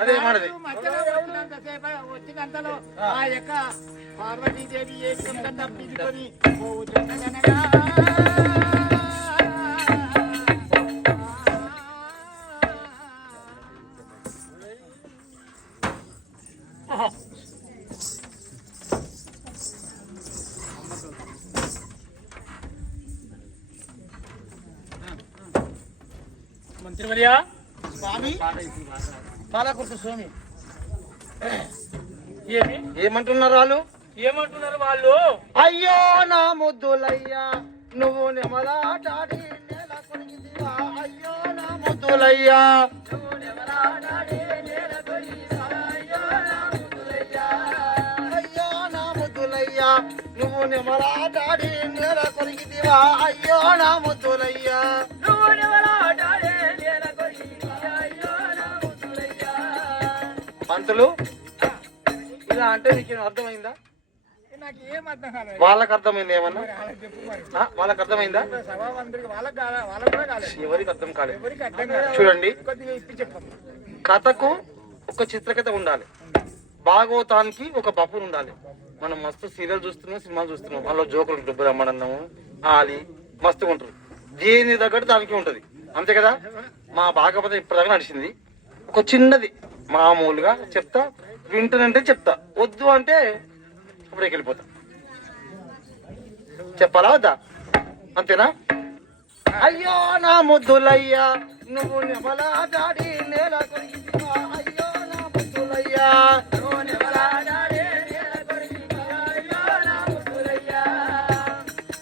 అదే మనది వచ్చినంతలో ఆ యొక్క పార్వతీదేవి ఏ తప్పించుకొని మంత్రివర్య స్వామి పాలకుర్తి స్వామి ఏమంటున్నారు వాళ్ళు? ఏమంటున్నారు వాళ్ళు? అయ్యో నా ముద్దులయ్యా నువ్వు నెమలాటాడి నేల కొరిగితివా. అయ్యో నా ముద్దులయ్యా అయ్యో నా ముద్దులయ్యా నువ్వు నెమలాటాడి నేల కొరిగితివా. అయ్యో నా ముద్దులయ్యా పంతులు ఇలా అంటే నీకు అర్థమైందా? నాకు ఏం అర్థం కాలేదు. వాళ్ళకి అర్థమైంది ఏమన్నా? వాళ్ళకి అర్థమైందా? ఎవరికి అర్థం కాలేదు. చూడండి, కథకు ఒక చిత్రకథ ఉండాలి, భాగవతానికి ఒక బఫర్ ఉండాలి. మనం మస్తు సీరియల్ చూస్తున్నాం, సినిమాలు చూస్తున్నాం, వాళ్ళ జోకులు ఉంటుంది, బ్రహ్మానందము ఆలి మస్తుగా ఉంటారు. దేని తగ్గట్టు దానికి ఉంటది, అంతే కదా. మా భాగవతం ఇప్పటిదాకా నడిచింది. ఒక చిన్నది మామూలుగా చెప్తా, వింటునంటే చెప్తా, వద్దు అంటే ఇప్పుడే వెళ్ళిపోతా. చెప్పాలా వద్దా? అంతేనా? అయ్యో నా ముద్దులయ్యా నువ్వు నెమలాటాడి నేల కొరిగితివా. అయ్యో నా ముద్దులయ్యా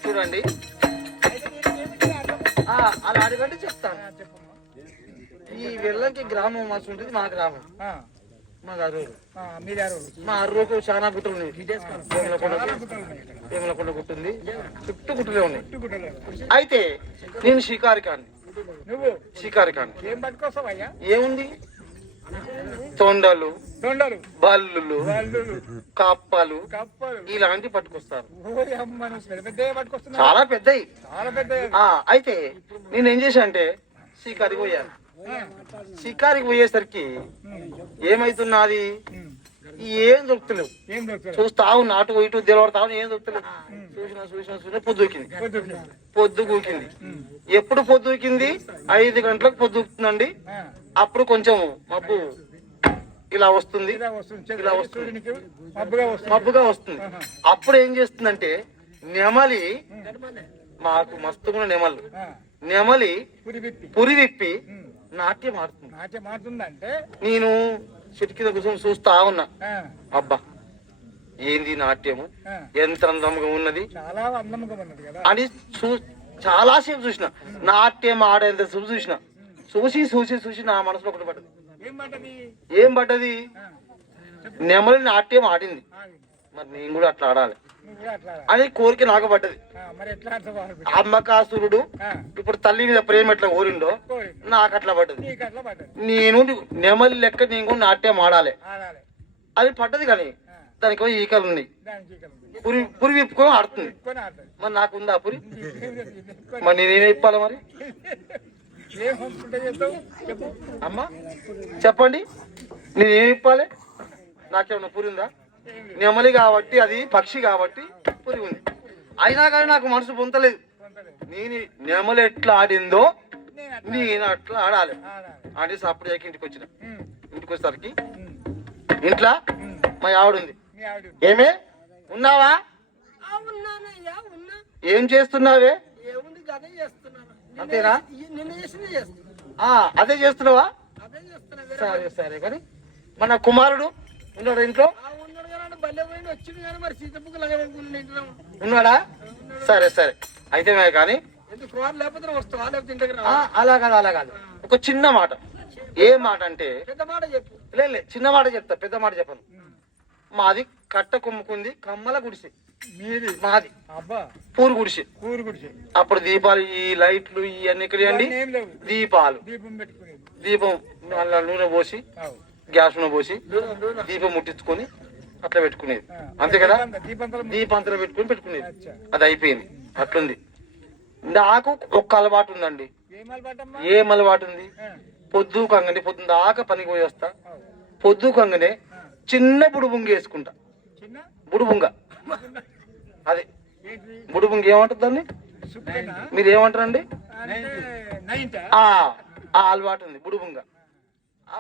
చూడండి, అలా అడగండి చెప్తాను. ఈ వెల్లంకి గ్రామం మస్తు ఉంటుంది. మా గ్రామం మాది అరూరు. మా అరూరుకు చాలా గుట్టలు ఉన్నాయి. వేములకొండ గుట్ట ఉంది, చుట్టూ గుట్టలే ఉన్నాయి. అయితే నేను షికారికాన్ని. నువ్వు షికారికాన్ని ఏం పట్టుకోసావయ్యా? ఏముంది, తొండలు బల్లులు కప్పలు ఇలాంటివి పట్టుకొస్తారు. చాలా పెద్దవి. అయితే నేనేం చేశా అంటే షికారికి పోయాను. షికారికి పోయేసరికి ఏమైతున్నది, ఏం దొరుకుతలేవు. చూస్తా ఉన్నా, అటు ఇటు తెలవడతా ఏం దొరుకుతలేవు. చూసిన పొద్దు కూకింది. ఎప్పుడు పొద్దుకింది? 5 గంటలకు పొద్దుకుతుందండి. అప్పుడు కొంచెం మబ్బు ఇలా వస్తుంది, ఇలా వస్తుంది, మబ్బుగా వస్తుంది. అప్పుడు ఏం చేస్తుందంటే నెమలి, మాకు మస్తుగా నెమలి పురి విప్పి నాట్యం ఆడుతుంది. నేను చెట్టు కింద కూర్చొని చూస్తా ఉన్నా. అబ్బా ఏంది నాట్యము, ఎంత అందంగా ఉన్నది అని చాలా సేపు చూసిన. నాట్యం ఆడేంత సేపు చూసిన. చూసి నా మనసులో ఒకటి పడ్డది. ఏం పడ్డది? నెమలి నాట్యం ఆడింది, మరి నేను కూడా అట్లా ఆడాలి అని కోరిక నాకు పడ్డది. అమ్మకాసురుడు ఇప్పుడు తల్లి మీద ప్రేమ ఎట్లా కోరిండో నాకు అట్లా పడ్డది. నేను నెమలి లెక్క నేను కూడా నాట్యం ఆడాలి అది పడ్డది. కానీ దానికి ఈకలు ఉన్నాయి, పురి విప్పుకొని ఆడుతుంది. మరి నాకుందా పురి? మరి నేనేం ఇప్పాలి మరి? అమ్మా చెప్పండి, నేనేం ఇప్పాలి? నాకేమన్నా పురి ఉందా? నెమలి కాబట్టి, అది పక్షి కాబట్టి పురి ఉంది. అయినా కానీ నాకు మనసు పొందలేదు. నేను నెమలి ఎట్లా ఆడిందో నేను అట్లా ఆడాలి ఆడేసి అప్పుడు ఇంటికి వచ్చిన. ఇంటికి వచ్చేసరికి ఇంట్లో మా ఆవిడ ఉంది. ఏమే ఉన్నావా? ఏం చేస్తున్నావే? అంతేనా? అదే చేస్తున్నావా? సరే కానీ మన కుమారుడు ఉన్నాడు ఇంట్లో? ఉన్నాడా? సరే అయితే కానీ అలా కాదు. ఒక చిన్న మాట. ఏ మాట అంటే చిన్న మాట చెప్తా, పెద్ద మాట చెప్పను. మాది కట్ట కొమ్ముకుంది కమ్మల గుడిసె. మాది పూరు గుడిసె. అప్పుడు దీపాలు, ఈ లైట్లు ఇవన్నీ ఎక్కడండి? దీపాలు, దీపం నూనె పోసి, గ్యాస్ నూనె పోసి దీపం ముట్టించుకొని అట్లా పెట్టుకునేది. అంతే కదా, దీపంతలో పెట్టుకునేది. అది అయిపోయింది. అట్లుంది. నాకు ఒక్క అలవాటు ఉందండి. ఏం అలవాటు ఉంది? పొద్దుకంగండి, పొద్దున్న దాకా పనికి పోయి వస్తా, పొద్దుకంగానే చిన్న బుడుబుంగ వేసుకుంటా. చిన్న బుడుబుంగ అదే ఏంటి బుడుబుంగ ఏమంటారు దాన్ని? సుప్పేనా మీరు ఏమంటారండి? అంటే నైన్టా ఆ అలవాటు ఉంది బుడుబుంగ.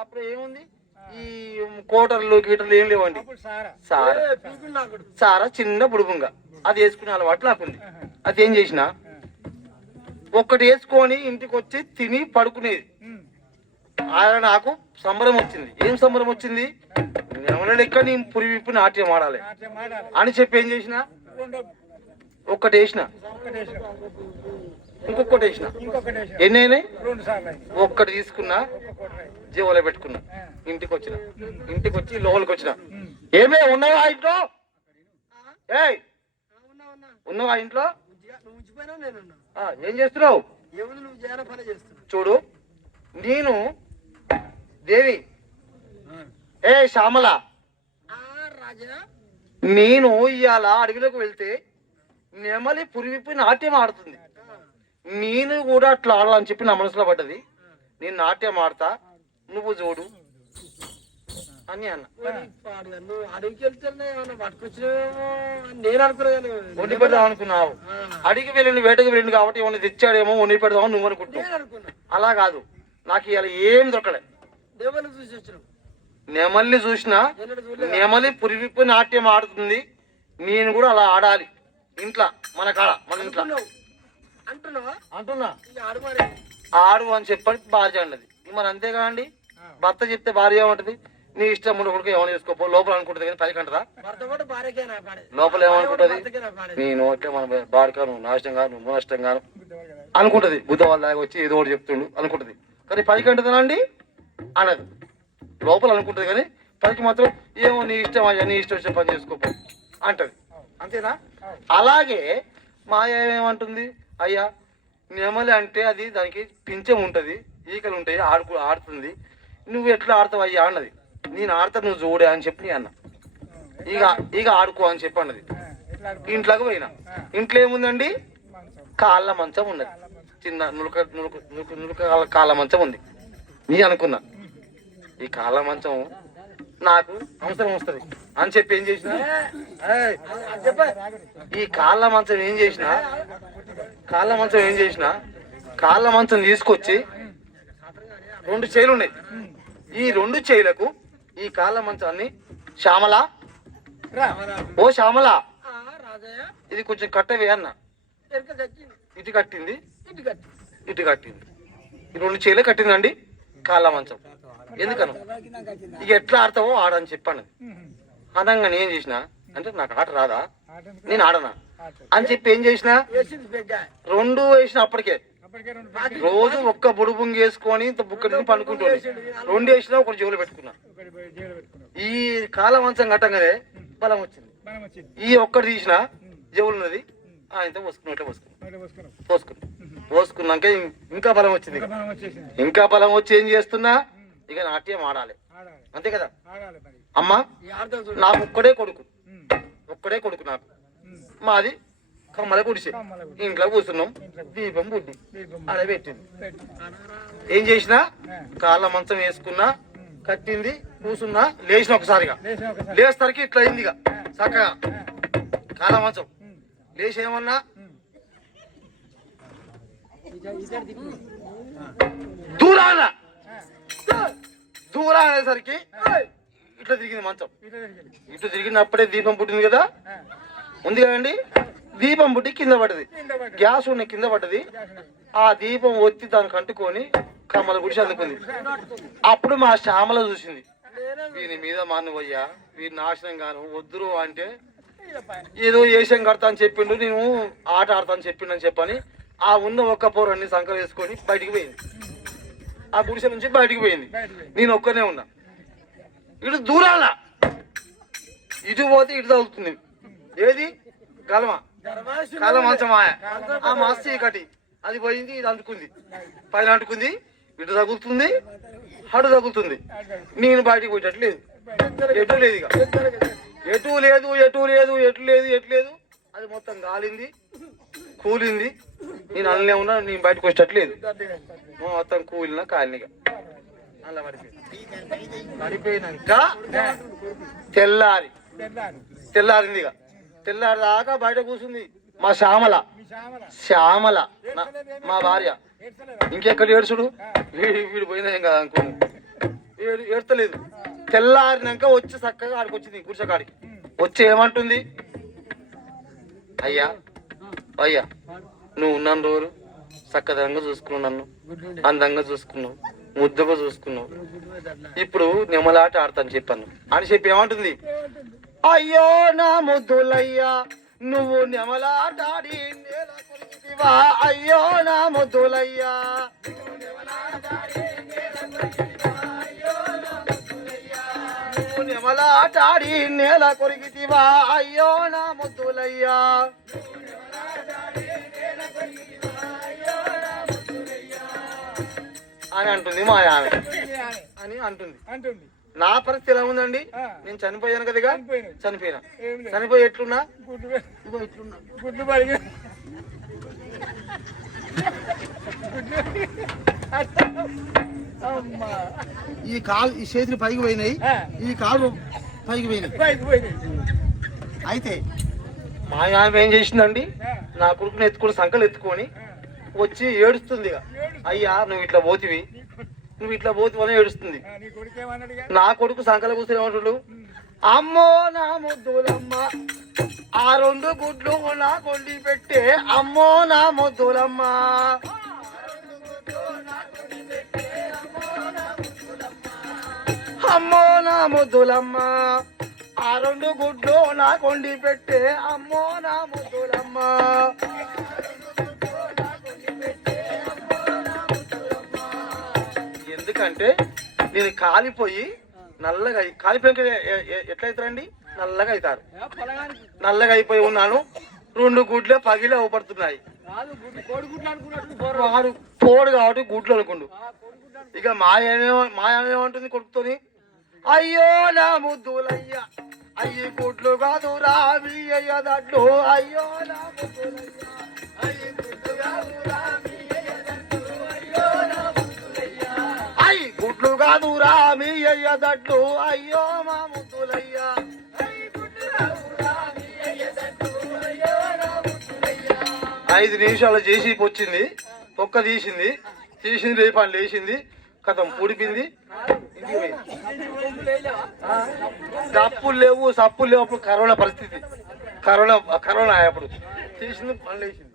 అప్పుడు ఏముంది, ఈ కోటర్లు గీటర్లు ఏం లేవండి. అప్పుడు సారా సారా చిన్న బుడుబుంగ అది వేసుకునే అలవాటు నాకుంది. అది ఏం చేసిన ఒక్కటి వేసుకొని ఇంటికి వచ్చి తిని పడుకునేది. ఆయన నాకు సంబరం వచ్చింది. ఏం సంబరం వచ్చింది? ఎవరి లెక్క నేను పురి విప్పి నాట్యం ఆడాలి అని చెప్పి ఏం చేసిన ఒక్కటి వేసిన, ఇంకొకటి వేసిన. ఎన్ని అయినాయి? ఒక్కటి తీసుకున్నా, జీవోలో పెట్టుకున్నా. ఇంటికి వచ్చిన, ఇంటికి వచ్చి లోపలికి వచ్చిన. ఏమే ఉన్నావా ఇంట్లో? ఏయ్ ఉన్నావా ఇంట్లో? ఏం చేస్తున్నావు? చూడు, నేను దేవి ఏ శ్యామల, నేను ఇవాళ అడవిలోకి వెళ్తే నెమలి పురివిప్పి నాట్యం ఆడుతుంది. నేను కూడా అట్లా ఆడాలని చెప్పి నా మనసులో పడ్డది. నేను నాట్యం ఆడతా, నువ్వు చూడు అని అన్న. అడవికి వెళ్తే పట్టుకొచ్చినేమో నేను అనుకున్నాను. వండి పెడదాం అనుకున్నావు. అడిగి వెళ్ళింది, వేటకి వెళ్ళింది కాబట్టి ఏమన్నా తెచ్చాడేమో వండి పెడదామని నువ్వు అనుకుంటున్నావు. అలా కాదు, నాకు ఇవాళ ఏం దొరకలే. దేవుళ్ళు చూసి వచ్చినాం. నెమల్ని చూసినా, నెమలి పురివిప్పి నాట్యం ఆడుతుంది. నేను కూడా అలా ఆడాలి ఇంట్లో, మన కాడ, మన ఇంట్లో అంటున్నావా? అంటున్నా. ఆడు మరి ఆడు అని చెప్పని భార్య అన్నది. మరి అంతేకాండి, భర్త చెప్తే భార్య ఏమంటది? నీ ఇష్టం కొడుకు ఏమైనా చేసుకోపో లోపల అనుకుంటది కానీ పైకి అంటదా? లోపల ఏమనుకుంటది? నేను అంటే మన భార్య నువ్వు నాశనం గాను, నువ్వు నష్టం గాను అనుకుంటది. బుద్ధ వాళ్ళ దాకా వచ్చి ఏదో ఒకటి చెప్తుండు అనుకుంటది. కానీ పైకి అంటదా అండి అనదు. లోపల అనుకుంటది కానీ పైకి మాత్రం ఏమో నీ ఇష్టం అయ్యా, నీ ఇష్టం వచ్చే పని చేసుకోపో అంటది. అంతేనా? అలాగే మాయ ఏమంటుంది? అయ్యా నెమలి అంటే అది దానికి పింఛం ఉంటుంది, ఈకలు ఉంటాయి, ఆడుతుంది. నువ్వు ఎట్లా ఆడతావు అయ్యా అన్నది. నేను ఆడతా, నువ్వు చూడే అని చెప్పి అన్న. ఇక ఆడుకో అని చెప్పి అన్నది. ఇంట్లోకి పోయినా. ఇంట్లో ఏముందండి? కాళ్ళ మంచం ఉన్నది, చిన్న నులక కాళ్ళ మంచం ఉంది. నీ అనుకున్నా ఈ కాళ్ళ మంచం నాకు అవసరం వస్తుంది అని చెప్పి ఏం చేసిన, ఈ కాళ్ళ మంచం ఏం చేసిన, కాళ్ళ మంచం తీసుకొచ్చి 2 చేలు ఉన్నాయి. ఈ 2 చేలకు ఈ కాళ్ళ మంచాన్ని శ్యామల, ఓ శ్యామల ఇది కొంచెం కట్టవే అన్న. ఇటు కట్టింది, ఇటు కట్టింది. ఈ 2 చేలే కట్టిందండి కాళ్ళ మంచం. ఎందుకను ఇక ఎట్లా ఆడతావో ఆడని చెప్పాను. అనగా నేను ఏం చేసిన అంటే, నాకు ఆట రాదా, నేను ఆడనా అని చెప్పి ఏం చేసిన, 2 వేసిన. అప్పటికే రోజు ఒక్క బుడుబుంగి వేసుకొని ఇంత బుక్కడి పండుకుంటుంది. 2 వేసినా ఒకటి జోలు పెట్టుకున్నా. ఈ కాళ్ళ మంచం కట్టంగానే బలం వచ్చింది. ఈ ఒక్కటి తీసిన జవులు ఉన్నది, ఆయనతో పోసుకున్నాక ఇంకా బలం వచ్చింది. ఇంకా బలం వచ్చి ఏం చేస్తున్నా, ఇక నాట్యం ఆడాలి. అంతే కదా అమ్మా? నాకు ఒక్కడే కొడుకు నాకు. మాది కమ్మల గుడిసె. ఇంట్లో కూర్చున్నాం, దీపం బుడ్డి అలా పెట్టింది. ఏం చేసినా కాళ్ళ మంచం వేసుకున్నా, కట్టింది, కూర్చున్నా, లేచిన ఒకసారిగా లేస్తరికి ఇట్లా అయింది. ఇక చక్కగా కాళ్ళ మంచం లేచి ఏమన్నా దూరా అనేసరికి ఇట్లా తిరిగింది మంచం. ఇటు తిరిగినప్పుడే దీపం పుట్టింది కదా, ఉంది కదండి. దీపం పుట్టి కింద పడ్డది, గ్యాస్ ఉన్న కింద పడ్డది. ఆ దీపం ఒత్తి దానికి అంటుకొని కమ్మల గుడిసి అందుకుంది. అప్పుడు మా శ్యామల చూసింది, వీని మీద మానువయ్యా, వీరి నాశనం గాను వద్దురు అంటే ఏదో ఏషం కడతా అని చెప్పిండు, నేను ఆట ఆడతా అని చెప్పిండు అని చెప్పని ఆ ఉన్న ఒక్క పోరన్ని సంకలు వేసుకొని బయటికి పోయింది. ఆ గుడిసె నుంచి బయటికి పోయింది. నేను ఒక్కనే ఉన్నా. ఇటు దూరాల ఇటు పోతే ఇటు తగులుతుంది. ఏది కాళ్ళ మంచం మాయ. ఆ మస్తు ఒకటి అది పోయింది, ఇది అందుకుంది, పైన అంటుకుంది, ఇటు తగులుతుంది, అటు తగులుతుంది. నేను బయటికి పోయేటట్లేదు, ఎటు లేదు, ఇక ఎటు లేదు. అది మొత్తం గాలింది, కూలింది. నేను అల్లనే ఉన్నా, నేను బయటకు వచ్చేటట్లేదు. మొత్తం కూలిన కాలినిగా అలా పడిపోయింది. పడిపోయినాక తెల్లారింది ఇక తెల్లారి దాకా బయట కూర్చుంది మా శ్యామల మా భార్య. ఇంకెక్కడ ఏడుచుడు వీడు పోయినా ఏం కదా అనుకో ఏడ్తలేదు. తెల్లారినాక వచ్చి చక్కగా ఆడికి వచ్చింది గుడిసెకాడి వచ్చి ఏమంటుంది, అయ్యా అయ్యా నువ్వు ఉన్నాను రోజు చక్కదనంగా చూసుకున్నావు, నన్ను అందంగా చూసుకున్నావు, ముద్దుగా చూసుకున్నావు, ఇప్పుడు నెమలాట ఆడతాను చెప్పాను అని చెప్పి ఏమంటుంది, అయ్యో నా ముద్దులయ్యా నువ్వు నెమలాటాడి నేల కొరికితివా, అయ్యో నా ముద్దులయ్యా నువ్వు నెమలాటాడి నేల కొరికితివా, అయ్యో నా ముద్దులయ్యా అని అంటుంది మా ఆమె అని అంటుంది. నా పరిస్థితి ఎలా ఉందండి, నేను చనిపోయాను కదగా, చనిపోయి ఎట్లున్నా ఈ కాలు ఈ చేతులు పైకి పోయినాయి, ఈ కాలు పైకి పోయినాయి. అయితే మా ఆమె ఏం చేసిందండి, నా కొడుకుని ఎత్తుకుని సంకలు ఎత్తుకొని వచ్చి ఏడుస్తుంది. అయ్యా నువ్వు ఇట్లా పోతివి అని ఏడుస్తుంది. నా కొడుకు సంకల కూర్చొని ఏమంటుడు, అమ్మో నా ముద్దులమ్మ ఆ 2 గుడ్లు నా కొండి పెట్టే, అమ్మో నా ముద్దులమ్మ అమ్మో నా ముద్దులమ్మ ఆ 2 గుడ్లు నా కొండి పెట్టే, అమ్మో నా ముద్దులమ్మ. ఎందుకంటే నేను కాలిపోయి నల్లగా కాలిపోయాక ఎట్లయితారండి, నల్లగా అవుతారు. నల్లగా అయిపోయి ఉన్నాను, 2 గుడ్లే పగిలి అవపడుతున్నాయి. వాడు పోడు కాబట్టి గుడ్లు అనుకుండు. ఇక మాయనేమంటుంది కొడుకుతోని, అయ్యో నా ముద్దులయ్యా అయ్యి గుడ్లు కాదు రావి అయ్యదడ్లు, అయ్యో నా ముద్దులయ్యా అయ్యి గుడ్లు కాదు రావి అయ్యదడ్లు, అయ్యో నా ముద్దులయ్యా అయ్యి గుడ్లు కాదు రామి అయ్యదడ్లు, అయ్యో మా ముద్దులయ్యా 5 నిమిషాలు చేసి వచ్చింది, తొక్క తీసింది రేపాన్ని లేచింది, కథం పూడిపింది, డప్పులు లేవు సప్పులు లేవు. అప్పుడు కరోనా పరిస్థితి, కరోనా అప్పుడు తీసింది పని లేచింది.